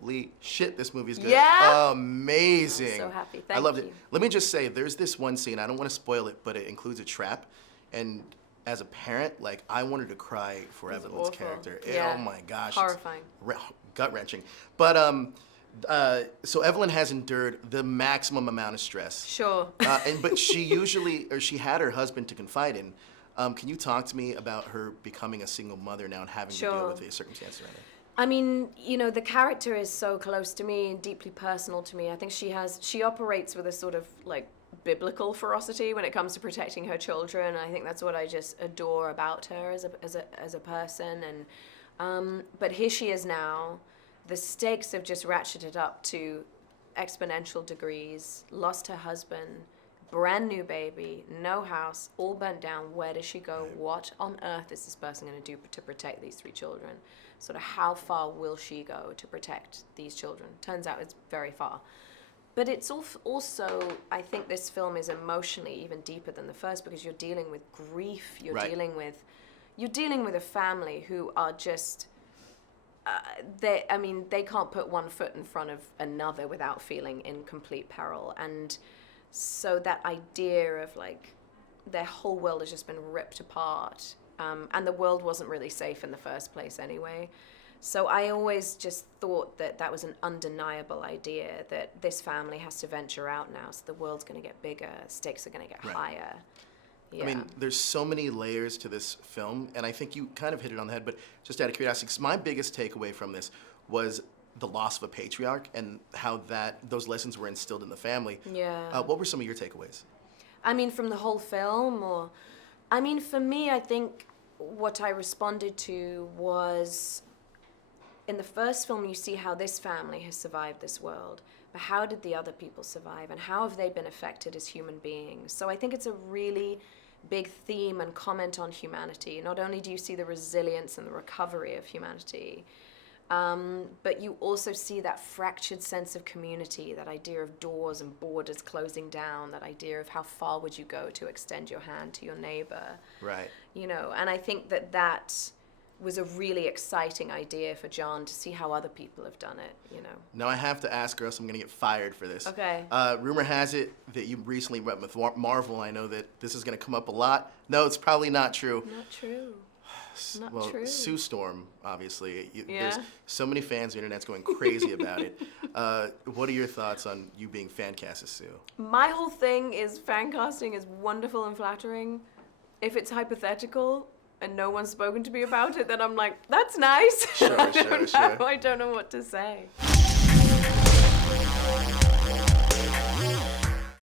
holy shit, this movie's good. Yeah? Amazing. I'm so happy. I Thank loved you. it. Let me just say, there's this one scene, I don't want to spoil it, but it includes a trap. And as a parent, like, I wanted to cry for It's Evelyn's awful. character. Yeah. Oh my gosh. Horrifying. Gut-wrenching. But, so Evelyn has endured the maximum amount of stress. Sure. But she had her husband to confide in. Can you talk to me about her becoming a single mother now and having to deal Sure. with the circumstances around it? I mean, you know, the character is so close to me and deeply personal to me. I think she operates with a sort of like biblical ferocity when it comes to protecting her children. I think that's what I just adore about her as a person. And but here she is now. The stakes have just ratcheted up to exponential degrees. Lost her husband, brand new baby, no house, all burnt down. Where does she go? What on earth is this person going to do to protect these three children? Sort of how far will she go to protect these children? Turns out it's very far. But it's also, I think this film is emotionally even deeper than the first because you're dealing with grief. You're Right. dealing with a family who are just, they can't put one foot in front of another without feeling in complete peril. And so that idea of like their whole world has just been ripped apart. And the world wasn't really safe in the first place anyway. So I always just thought that that was an undeniable idea, that this family has to venture out now, so the world's going to get bigger, stakes are going to get Right. higher. Yeah. I mean, there's so many layers to this film, and I think you kind of hit it on the head, but just out of curiosity, 'cause my biggest takeaway from this was the loss of a patriarch and how those lessons were instilled in the family. Yeah. What were some of your takeaways? I mean, from the whole film, or... I mean, for me, I think what I responded to was... In the first film, you see how this family has survived this world, but how did the other people survive, and how have they been affected as human beings? So I think it's a really big theme and comment on humanity. Not only do you see the resilience and the recovery of humanity, but you also see that fractured sense of community, that idea of doors and borders closing down, that idea of how far would you go to extend your hand to your neighbor. Right. You know, and I think that was a really exciting idea for John to see how other people have done it, you know. Now I have to ask, or else I'm going to get fired for this. Okay. Rumor has it that you recently went with Marvel. I know that this is going to come up a lot. No, it's probably not true. Not true. Not Well, true. Sue Storm, obviously. Yeah. There's so many fans, the internet's going crazy about it. What are your thoughts on you being fan cast as Sue? My whole thing is fan casting is wonderful and flattering. If it's hypothetical and no one's spoken to me about it, then I'm like, that's nice. Sure, I don't know what to say.